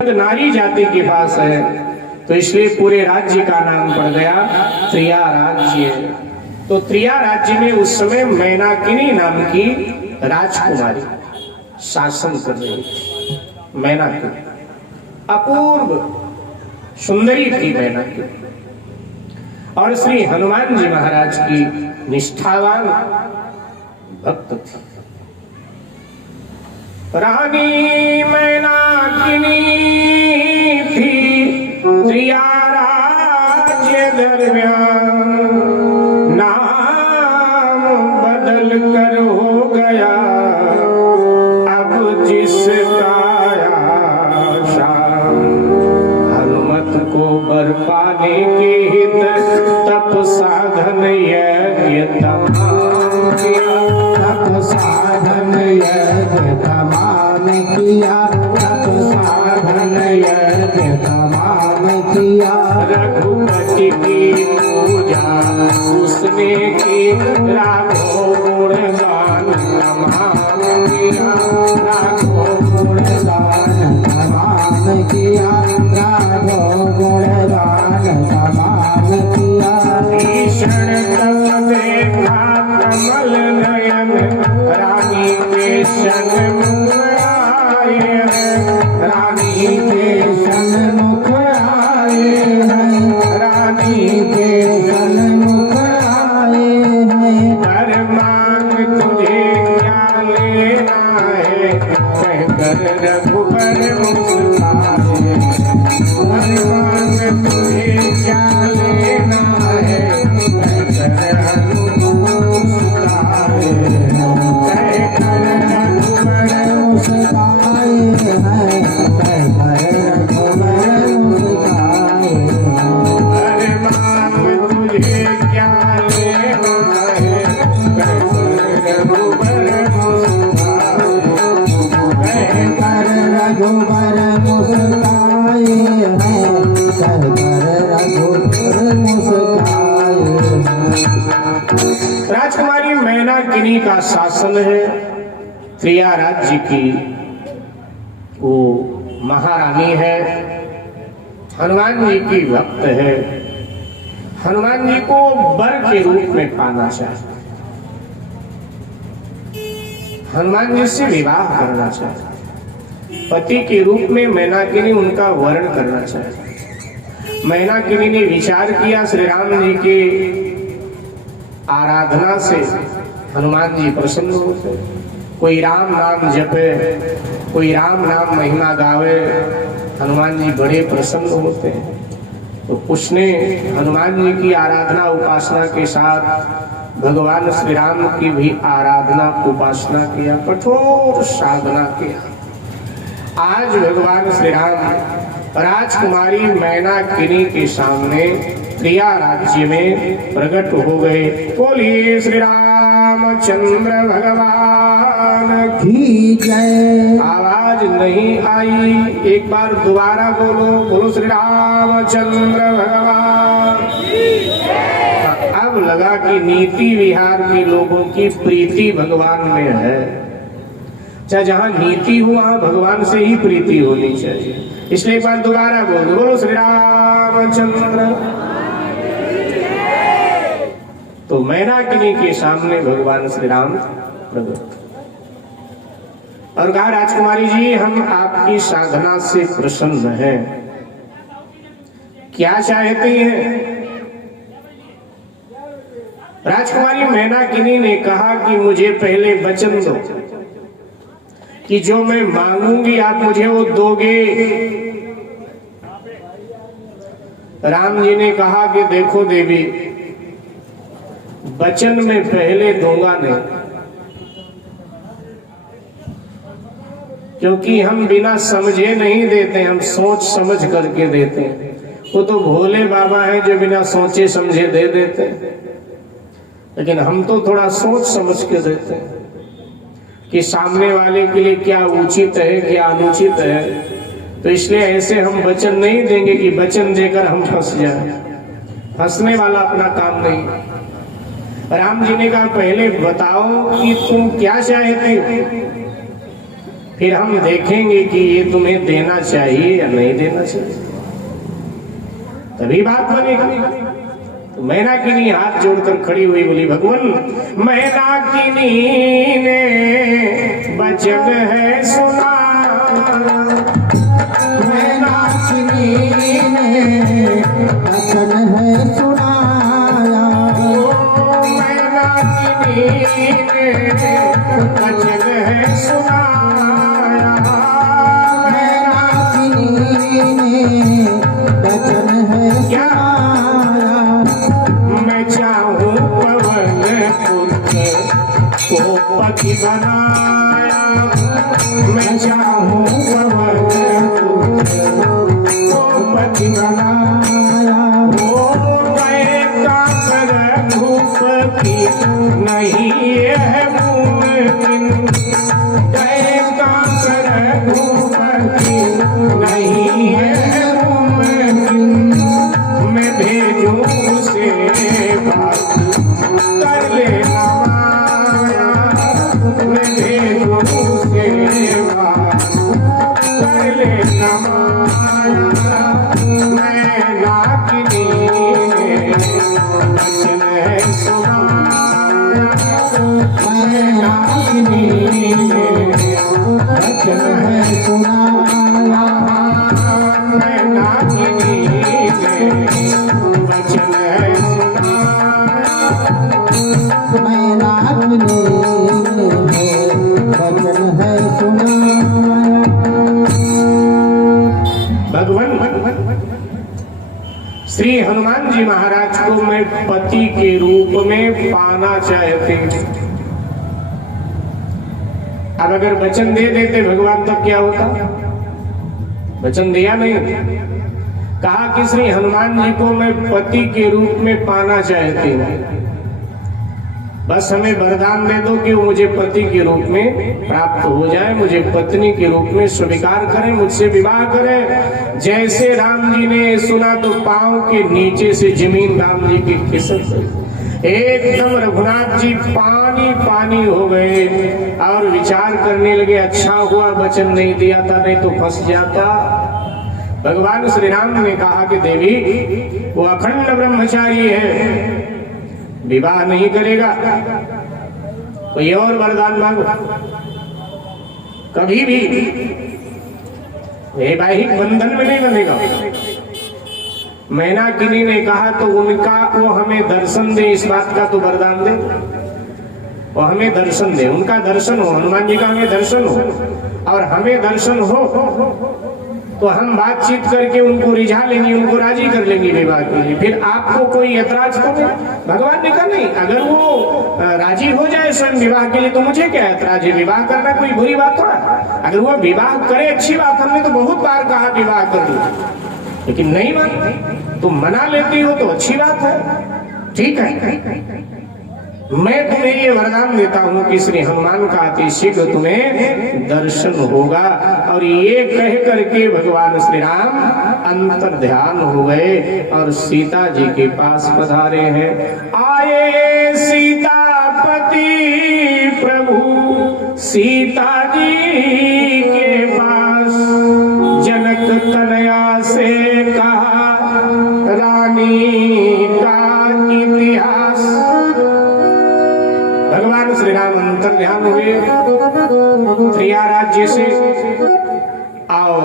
नारी जाति के पास है तो इसलिए पूरे राज्य का नाम पड़ गया त्रिया राज्य। तो त्रिया राज्य में उस समय मैनाकिनी नाम की राजकुमारी शासन कर रही थी। मैनाकिनी अपूर्व सुंदरी थी मैनाकिनी, और श्री हनुमान जी महाराज की निष्ठावान भक्त थी। रानी मैनाकिनी थी त्रिया राज्य दरम्यान, नाम बदल कर हो गया अब जिसका शान। हनुमत को बर पाने के हित तप साधन यज्ञ तमाम किया, तप साधन यज्ञ तमाम किया, तप साधन यज्ञ तमाम किया। रघुपति की पूजा उसने की, राघो गुणगान तमाम किया, राघो गुणगान तमाम किया, राघो गुणगान तमाम किया। भीषण तप देखा कमल नयन, रानी के सन्मुख आए हैं, रानी के सन्मुख आए हैं, रानी के सन्मुख आए हैं। वर मांग तुझे क्या लेना है, कहकर रघुबर मुस्कुराए। वर मांग तुझे क्या लेना है, कहकर रघुबर मुस्कुराए। कहकर रघुबर मुस्काए हैं, कहकर रघुबर मुस्काए हैं। वर मांग तुझे क्या लेना है, कहकर रघुबर मुस्कुराए। कहकर रघुबर मुस्काए हैं, कहकर रघुबर मुस्काए हैं। राजकुमारी मैनाकिनी का शासन है। त्रिया राज्य की वो महारानी है, हनुमान जी की भक्त है। हनुमान जी को वर के रूप में पाना चाहिए, हनुमान जी से विवाह करना चाहिए, पति के रूप में मैनाकिनी उनका वर्ण करना चाहिए। मैनाकिनी ने विचार किया श्री राम जी के आराधना से हनुमान जी प्रसन्न होते। कोई राम नाम जपे, कोई राम नाम महिमा गावे, हनुमान जी बड़े प्रसन्न होते हैं। तो उसने हनुमान जी की आराधना उपासना के साथ भगवान श्री राम की भी आराधना उपासना किया, कठोर साधना किया। आज भगवान श्री राम राजकुमारी मैनाकिनी के सामने त्रिया राज्य में प्रकट हो गए। बोलिए श्री रामचंद्र भगवान की जय। आवाज नहीं आई, एक बार दोबारा बोलो, बोलो श्री रामचंद्र भगवान। अब लगा कि नीति विहार के लोगों की प्रीति भगवान में है। चाहे जहाँ नीति हो वहाँ भगवान से ही प्रीति होनी चाहिए। इसलिए एक बार दोबारा बोलो, बोलो श्री रामचंद्र। तो मैनाकिनी के सामने भगवान श्री राम प्रकट और कहा, राजकुमारी जी हम आपकी साधना से प्रसन्न हैं, क्या चाहती हैं? राजकुमारी मैनाकिनी ने कहा कि मुझे पहले वचन दो कि जो मैं मांगूंगी आप मुझे वो दोगे। राम जी ने कहा कि देखो देवी, वचन में पहले दूंगा नहीं, क्योंकि हम बिना समझे नहीं देते, हम सोच समझ करके देते हैं। वो तो भोले बाबा हैं जो बिना सोचे समझे दे देते हैं, लेकिन हम तो थोड़ा सोच समझ के देते हैं कि सामने वाले के लिए क्या उचित है क्या अनुचित है। तो इसलिए ऐसे हम वचन नहीं देंगे कि वचन देकर हम फंस जाए, फंसने वाला अपना काम नहीं। राम जी ने कहा पहले बताओ कि तुम क्या चाहते हो। फिर हम देखेंगे कि ये तुम्हें देना चाहिए या नहीं देना चाहिए, तभी बात बनेगी। तो मैनाकिनी हाथ जोड़कर खड़ी हुई, बोली भगवान मैनाकिनी ने वचन है सुना, मैनाकिनी ने वचन है सुनाया, मैनाकिनी ने वचन है सुनाया, मैनाकिनी ने वचन है सुनाया। मैं चाहूं पवन पुत्र को पति बनाया, मैं चाहूं पवन पुत्र को पति बनाया, ओ मैं काकर धूप की नहीं है मुमकिन, मैं काकर धूप की नहीं है मुमकिन, मैं भेजूं उसे बात कर लेना माया, मैं भेजूं उसे बात कर लेना माया, मैनाकिनी ने वचन है सुनाया, मैनाकिनी ने वचन है सुनाया, मैनाकिनी ने वचन है सुनाया, मैनाकिनी ने वचन है सुनाया। भगवान श्री हनुमान जी महाराज को मैं पति के रूप में पाना चाहते हैं। अब अगर वचन दे देते भगवान तब क्या होता? वचन दिया नहीं, कहा कि श्री हनुमान जी को मैं पति के रूप में पाना चाहती हूँ, बस हमें वरदान दे दो कि वो मुझे पति के रूप में प्राप्त हो जाए, मुझे पत्नी के रूप में स्वीकार करें, मुझसे विवाह करें। जैसे राम जी ने सुना तो पांव के नीचे से जमीन राम जी की खिसक गई, एकदम रघुनाथ जी पानी पानी हो गए और विचार करने लगे, अच्छा हुआ वचन नहीं दिया था, नहीं तो फंस जाता। भगवान श्री राम ने कहा कि देवी वो अखंड ब्रह्मचारी है, विवाह नहीं करेगा, कोई और वरदान मांगो। कभी भी वैवाहिक बंधन में नहीं बनेगा। मैनाकिनी ने कहा तो उनका वो हमें दर्शन दे, इस बात का तो वरदान दे, वो हमें दर्शन दे, उनका दर्शन हो, हनुमान जी का हमें दर्शन हो और हमें दर्शन हो तो हम बातचीत करके उनको रिझा लेंगे, उनको राजी कर लेंगे विवाह के लिए, फिर आपको कोई ऐतराज तो नहीं। भगवान ने कहा नहीं, अगर वो राजी हो जाए स्वयं विवाह के लिए तो मुझे क्या ऐतराज है, विवाह करना कोई बुरी बात थोड़ा, अगर वो विवाह करे अच्छी बात, हमने तो बहुत बार कहा विवाह कर लो, लेकिन नहीं मानते, तुम मना लेती हो तो अच्छी बात है, ठीक है। मैं तुम्हें ये वरदान देता हूं कि श्री हनुमान का अति शीघ्र तुम्हें दर्शन होगा। और ये कह करके भगवान श्री राम अंतर ध्यान हो गए और सीता जी के पास पधारे हैं। आए सीतापति प्रभु सीता जी के पास, जनक तनया से कहा रानी का इतिहास। भगवान श्री राम अंतर ध्यान हुए त्रिया राज्य से और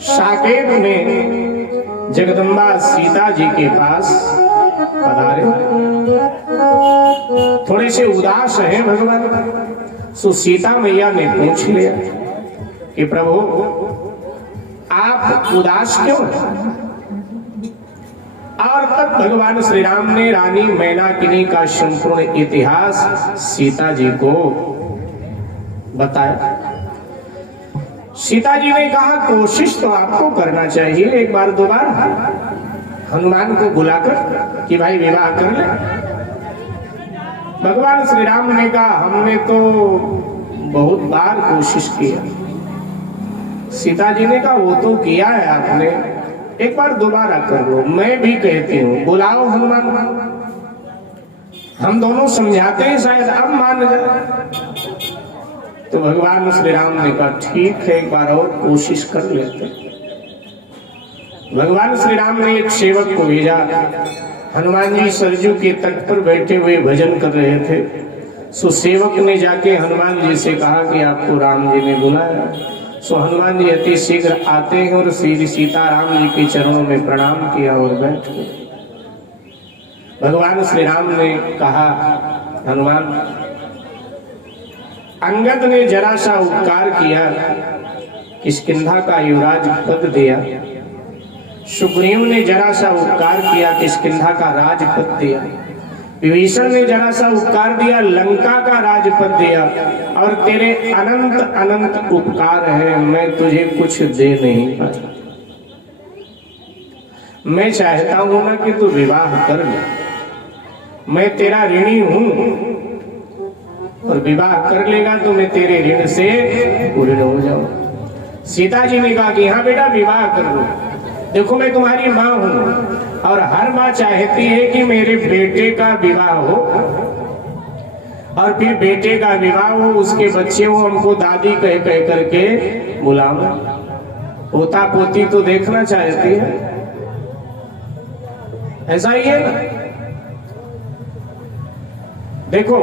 साकेत में जगदम्बा सीता जी के पास पधारे। थोड़े से उदास हैं भगवान, सो सीता मैया ने पूछ लिया कि प्रभु आप उदास क्यों हैं? और तब भगवान श्री राम ने रानी मैनाकिनी का संपूर्ण इतिहास सीता जी को बताया। सीता जी ने कहा कोशिश तो आपको करना चाहिए, एक बार दो बार हनुमान को बुलाकर कि भाई विवाह कर ले। भगवान श्री राम ने कहा हमने तो बहुत बार कोशिश किया। सीता जी ने कहा वो तो किया है आपने, एक बार दोबारा कर लो। मैं भी कहती हूँ बुलाओ हनुमान, हम दोनों समझाते हैं, शायद अब मान जाए। तो भगवान श्री राम ने कहा ठीक है, एक बार और कोशिश कर लेते। भगवान श्री राम ने एक सेवक को भेजा। हनुमान जी सरजू के तट पर बैठे हुए भजन कर रहे थे। सो सेवक ने जाके हनुमान जी से कहा कि आपको राम जी ने बुलाया। सो हनुमान जी अति शीघ्र आते हैं और श्री सीताराम जी के चरणों में प्रणाम किया और बैठ गए। भगवान श्री राम ने कहा हनुमान, अंगद ने जरा सा उपकार किया, किष्किंधा का युवराज पद दिया। सुग्रीव ने जरा सा उपकार किया, किष्किंधा का राजपद दिया। विभीषण ने जरा सा उपकार दिया, लंका का राजपद दिया। और तेरे अनंत अनंत उपकार है, मैं तुझे कुछ दे नहीं पाया। मैं चाहता हूं ना कि तू विवाह कर ले, मैं तेरा ऋणी हूं, और विवाह कर लेगा तो मैं तेरे ऋण से पूर्ण हो जाऊं। सीता जी ने कहा कि हाँ बेटा विवाह कर लो, देखो मैं तुम्हारी माँ हूं और हर माँ चाहती है कि मेरे बेटे का विवाह हो, और फिर बेटे का विवाह हो, उसके बच्चे हो, हमको दादी कह कह करके बुलाना। पोता पोती तो देखना चाहती है, ऐसा ही है ना। देखो